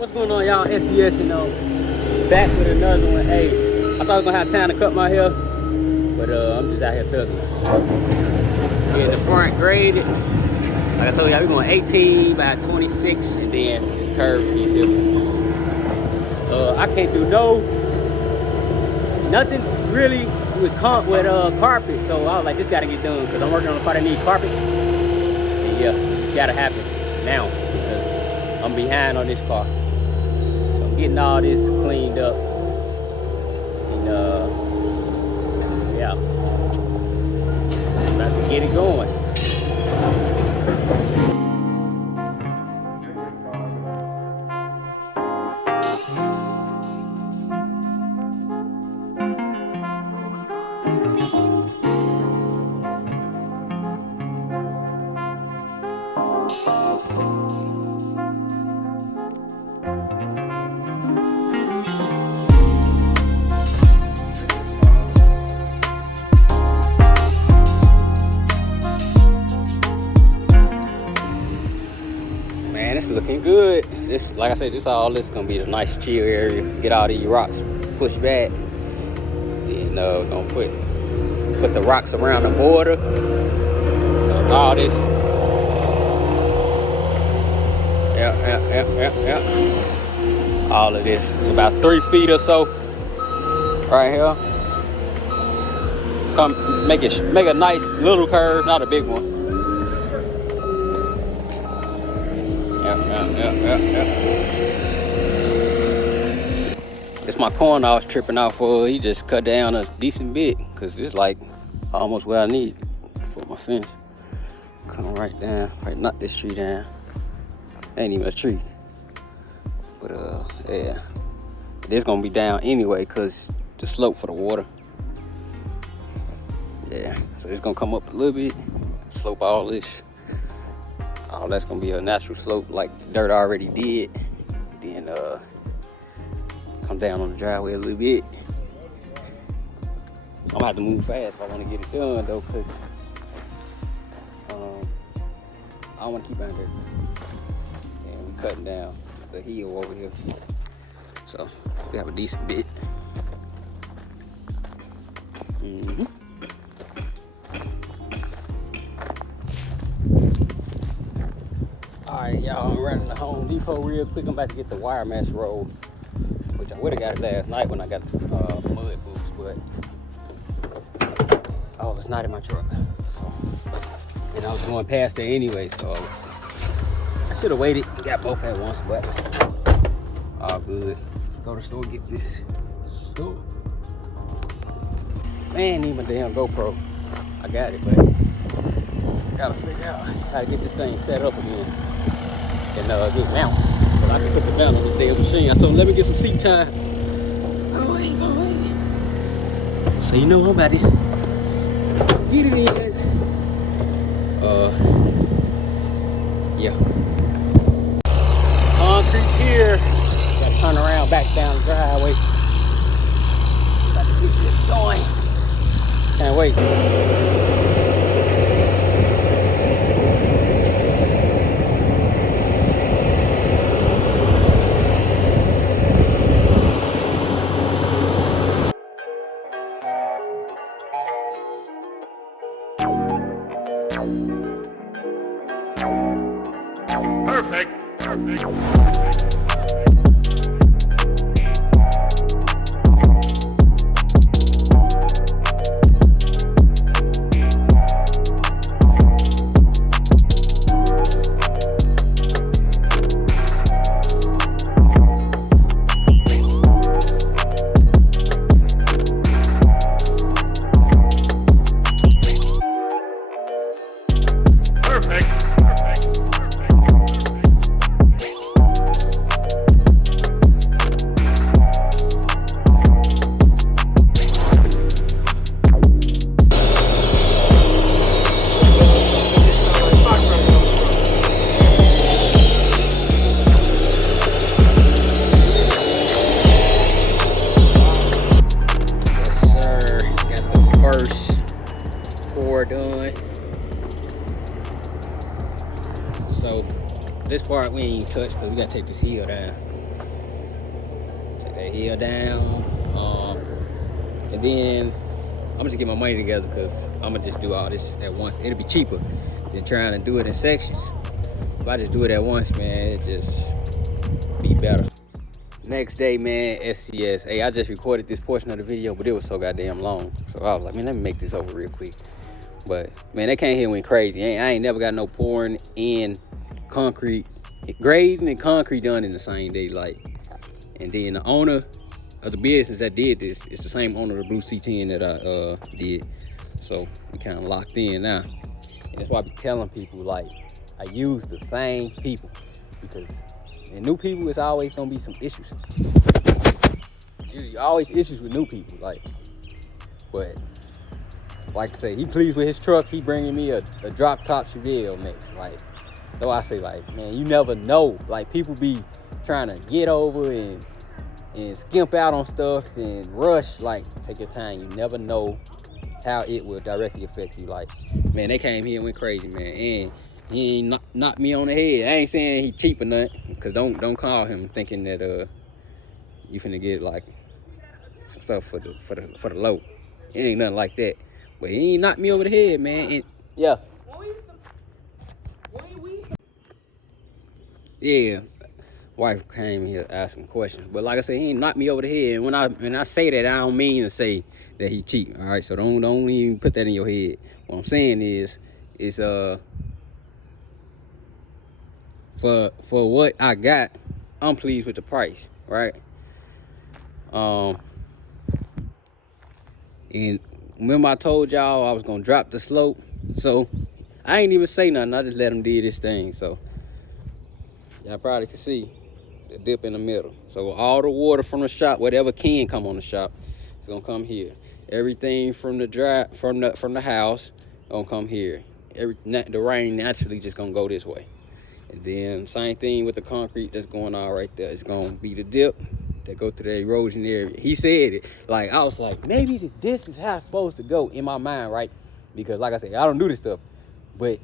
What's going on, y'all? SES and back with another one. Hey, I thought I was gonna have time to cut my hair, but I'm just out here thugging. Getting the front graded. Like I told y'all, we're going 18 by 26, and then this curved piece here. I can't do nothing really with carpet, so I was like, this gotta get done because I'm working on a car that needs carpet. And yeah, it's gotta happen now because I'm behind on this car. So I'm getting all this cleaned up, and yeah, I'm about to get it going. Looking good. This, like I said, this gonna be the nice chill area. Get all these rocks pushed back. Then gonna put the rocks around the border. So all this. Yeah. All of this is about 3 feet or so. Right here. Come make a nice little curve, not a big one. Yeah. It's my corner I was tripping out for. He just cut down a decent bit because it's like almost where I need for my fence. Come right down, right, knock this tree down. Ain't even a tree, but yeah, this gonna be down anyway because the slope for the water. Yeah, so it's gonna come up a little bit, slope all this. Oh, that's gonna be a natural slope like dirt already did. Then come down on the driveway a little bit. I'm gonna have to move fast if I wanna get it done though, cause I don't wanna keep under there. And we cutting down the hill over here. So we have a decent bit. Alright, y'all, I'm running to Home Depot real quick. I'm about to get the wire mesh rolled, which I would have got it last night when I got the mud boots, but it's not in my truck. So, and I was going past there anyway, so I should have waited and got both at once, but all good. Go to the store, get this stuff. Man, need my damn GoPro. I got it, but gotta figure out how to get this thing set up again and get mounts. But I can put the mount on the damn machine. I told him, let me get some seat time. Oh, wait. So you know I'm about to get it in. Yeah. Concrete's here. Gotta turn around back down the driveway. About to get this going. Can't wait. Perfect. So this part we ain't touched because we gotta take this heel down. the hell down. And then I'm gonna just get my money together because I'm gonna just do all this at once. It'll be cheaper than trying to do it in sections. If I just do it at once, man, it just be better. Next day, man, SCS. Hey, I just recorded this portion of the video, but it was so goddamn long. So I was like, man, let me make this over real quick. But man, they came here went crazy. I ain't never got no pouring in concrete, grading and concrete done in the same day. Like, and then the owner of the business that did this is the same owner of the blue C10 that I did. So we kind of locked in now. And that's why I be telling people, like, I use the same people, because in new people, it's always gonna be some issues. Usually always issues with new people, like, but like I say, he pleased with his truck. He bringing me a drop top Chevelle mix. Like, though I say, like, man, you never know. Like, people be trying to get over and skimp out on stuff and rush. Like, take your time. You never know how it will directly affect you. Like, man, they came here and went crazy, man. And he ain't knocked me on the head. I ain't saying he cheap or nothing, cause don't call him thinking that you finna get like some stuff for the low. It ain't nothing like that. But he ain't knocked me over the head, man. And, yeah. Yeah. Wife came here asking questions, but like I said, he ain't knocked me over the head. And when I say that, I don't mean to say that he cheap. All right, so don't even put that in your head. What I'm saying is for what I got, I'm pleased with the price, right? And remember I told y'all I was gonna drop the slope, so I ain't even say nothing. I just let him do this thing. So y'all probably can see the dip in the middle. So all the water from the shop, whatever can come on the shop, it's gonna come here. Everything from the house gonna come here. The rain naturally just gonna go this way. And then same thing with the concrete that's going on right there. It's gonna be the dip that go to the erosion area. He said it. Like, I was like, maybe this is how it's supposed to go in my mind, right? Because like I said, I don't do this stuff. But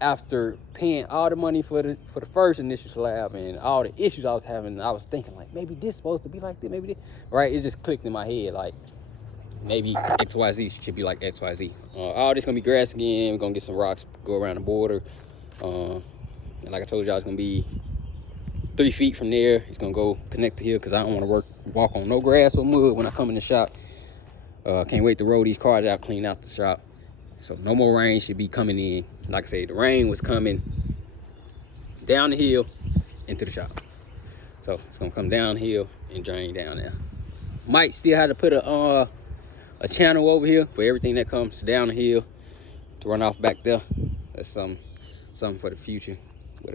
after paying all the money for the first initial slab and all the issues I was having, I was thinking like, maybe this is supposed to be like this, maybe this, right? It just clicked in my head, like, maybe XYZ should be like XYZ. All this gonna be grass again. We're gonna get some rocks, go around the border. And like I told y'all, it's gonna be 3 feet from there. It's gonna go connect to here because I don't want to walk on no grass or mud when I come in the shop. Can't wait to roll these cars out, clean out the shop. So no more rain should be coming in. Like I said, the rain was coming down the hill into the shop. So it's gonna come downhill and drain down there. Might still have to put a channel over here for everything that comes down the hill to run off back there. That's something for the future. But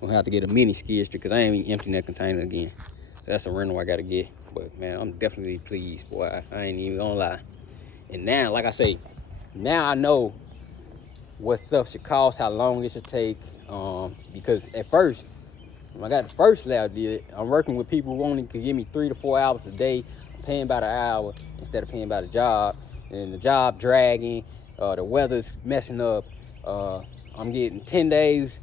gonna have to get a mini skid steer because I ain't even emptying that container again. That's a rental I gotta get. But man, I'm definitely pleased, boy. I ain't even gonna lie. And now, like I say, now I know what stuff should cost, how long it should take. Because at first, when I got the first slab did, I'm working with people who only could give me 3 to 4 hours a day. I'm paying by the hour instead of paying by the job. And the job dragging, the weather's messing up. I'm getting 10 days,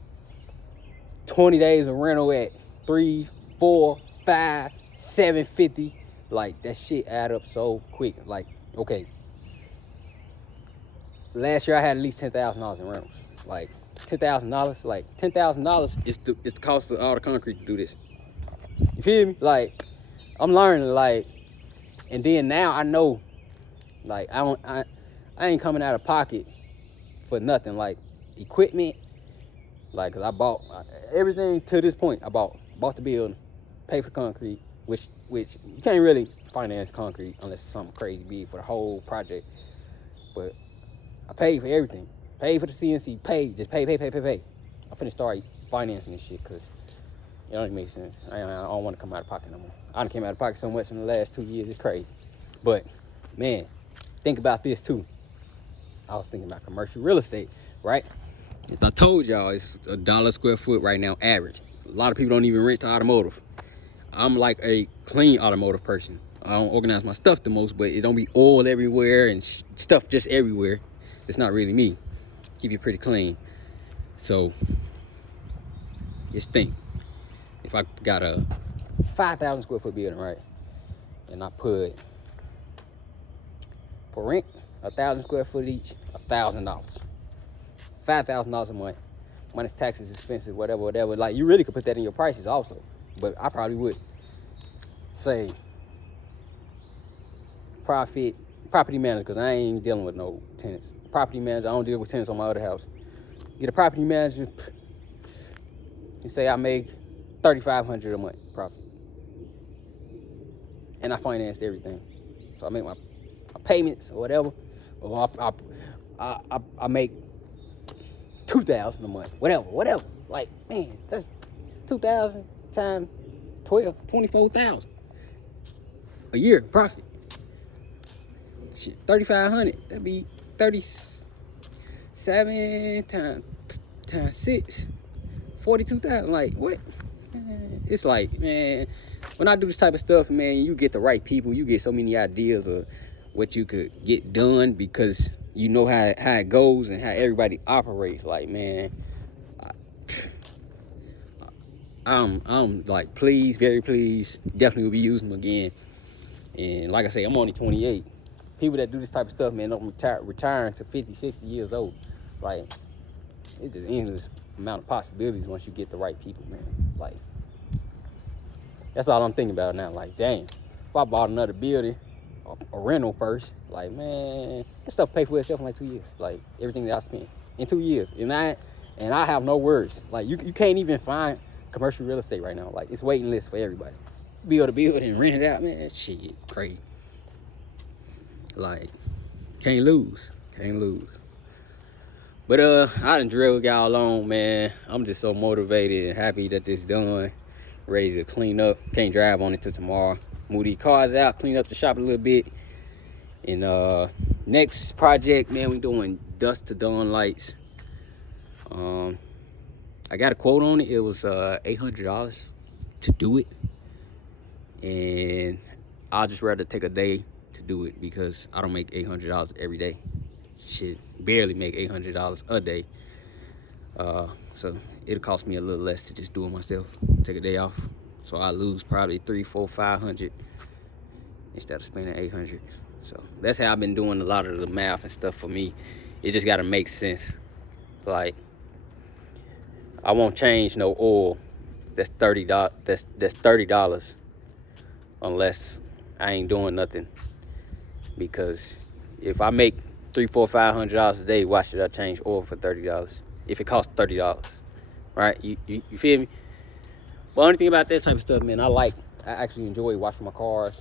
20 days of rental at 3, 4, 5, 750. Like, that shit add up so quick. Like, okay, last year I had at least $10,000 in rentals. Like, $10,000, like $10,000 is the cost of all the concrete to do this. You feel me? Like, I'm learning, like, and then now I know, like, I ain't coming out of pocket for nothing. Like, equipment, like, cause I bought everything to this point. I bought the building, paid for concrete, which you can't really finance concrete unless it's something crazy big for the whole project. But I paid for everything. Paid for the CNC. Just pay. I'm finna start financing this shit because it don't even make sense. I don't want to come out of pocket no more. I done came out of pocket so much in the last 2 years. It's crazy. But man, think about this too. I was thinking about commercial real estate, right? I told y'all it's $1 square foot right now, average. A lot of people don't even rent to automotive. I'm like a clean automotive person. I don't organize my stuff the most, but it don't be oil everywhere and stuff just everywhere. It's not really me. Keep it pretty clean. So just think, if I got a 5,000 square foot building, right? And I put for rent 1,000 square foot each, $1,000, $5,000 a month. Minus taxes, expenses, whatever. Like, you really could put that in your prices also, but I probably would say property manager, because I ain't dealing with no tenants. Property manager, I don't deal with tenants on my other house. Get a property manager, and say I make $3,500 a month profit, and I financed everything. So I make my payments or whatever. Or I make $2,000 a month, whatever. Like, man, that's 2,000 times 12, 24,000 a year profit. Shit, 3,500. That'd be 37 times 6, 42,000. Like, what? Man, it's like, man, when I do this type of stuff, man, you get the right people. You get so many ideas of what you could get done because you know how it goes and how everybody operates. Like, man, I'm like, pleased, very pleased. Definitely will be using them again. And like I say, I'm only 28. People that do this type of stuff, man, don't retiring to 50, 60 years old. Like, it's just endless amount of possibilities once you get the right people, man. Like, that's all I'm thinking about now. Like, dang, if I bought another building, a rental first, like, man, this stuff pay for itself in like 2 years. Like, everything that I spent in 2 years. And I have no words. Like, you can't even find commercial real estate right now. Like, it's waiting list for everybody. Build a building and rent it out, man. Shit, crazy. Like, can't lose. But I done drilled y'all on, man. I'm just so motivated and happy that this done. Ready to clean up. Can't drive on it till tomorrow. Move these cars out, clean up the shop a little bit. And next project, man, we doing dusk to dawn lights. I got a quote on it. It was $800 to do it. And I'll just rather take a day to do it because I don't make $800 every day. Shit, barely make $800 a day. So it'll cost me a little less to just do it myself, take a day off. So I lose probably $300, $400, $500 instead of spending $800. So that's how I've been doing a lot of the math and stuff for me. It just gotta make sense. Like, I won't change no oil that's $30. That's $30 unless I ain't doing nothing. Because if I make $300, $400, $500 a day, why should I change oil for $30? If it costs $30, right? You feel me? But only thing about that type of stuff, man, I actually enjoy washing my cars,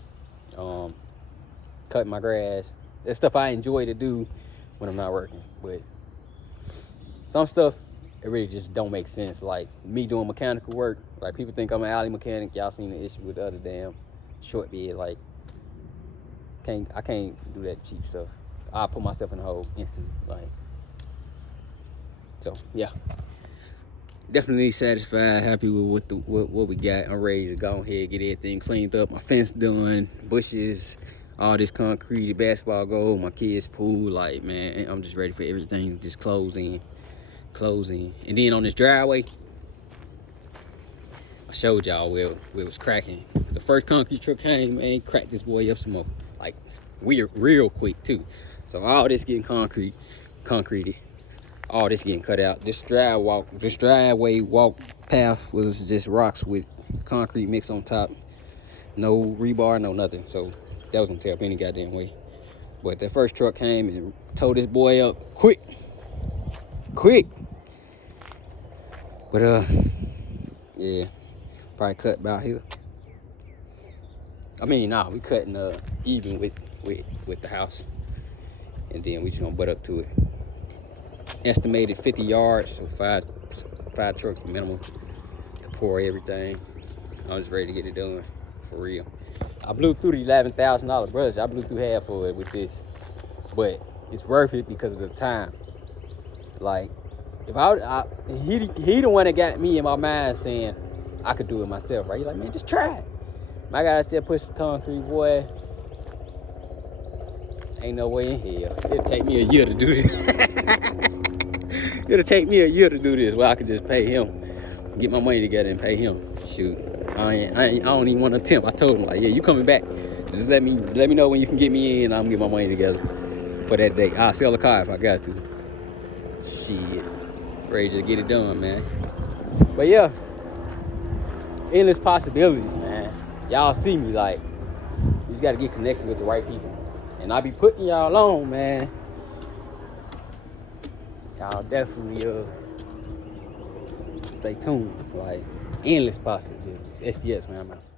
cutting my grass. That's stuff I enjoy to do when I'm not working. But some stuff, it really just don't make sense. Like me doing mechanical work. Like, people think I'm an alley mechanic. Y'all seen the issue with the other damn short bed. Like, I can't do that cheap stuff. I'll put myself in the hole instantly. Like, so yeah, definitely satisfied, happy with what we got. I'm ready to go ahead, get everything cleaned up, my fence done, bushes, all this concrete, the basketball goal, my kids' pool. Like, man, I'm just ready for everything to just close in. And then on this driveway, I showed y'all where it was cracking. The first concrete truck came, man, cracked this boy up some more. Like, real quick too. So all this getting concreted. All this getting cut out. This driveway walk path was just rocks with concrete mix on top. No rebar, no nothing. So that was gonna tear up any goddamn way. But the first truck came and towed this boy up quick. But yeah, probably cut about here. I mean, nah, we cutting even with the house, and then we just gonna butt up to it. Estimated 50 yards, so five trucks minimum to pour everything. I'm just ready to get it done for real. I blew through the $11,000 brush. I blew through half of it with this, but it's worth it because of the time. Like, if he the one that got me in my mind saying I could do it myself, right? He's like, man, just try it. My guy still push the concrete, boy. Ain't no way in hell. It'll take me a year to do this. It'll take me a year to do this, where I can just pay him, get my money together and pay him. Shoot. I don't even want to attempt. I told him, like, yeah, you coming back. Just let me know when you can get me in. I'm gonna get my money together for that day. I'll sell the car if I got to. Shit. Ready to get it done, man. But yeah, endless possibilities, man. Y'all see me, like, you just gotta get connected with the right people. And I be putting y'all on, man. Y'all definitely stay tuned. Like, endless possibilities. SDS, man. I'm out.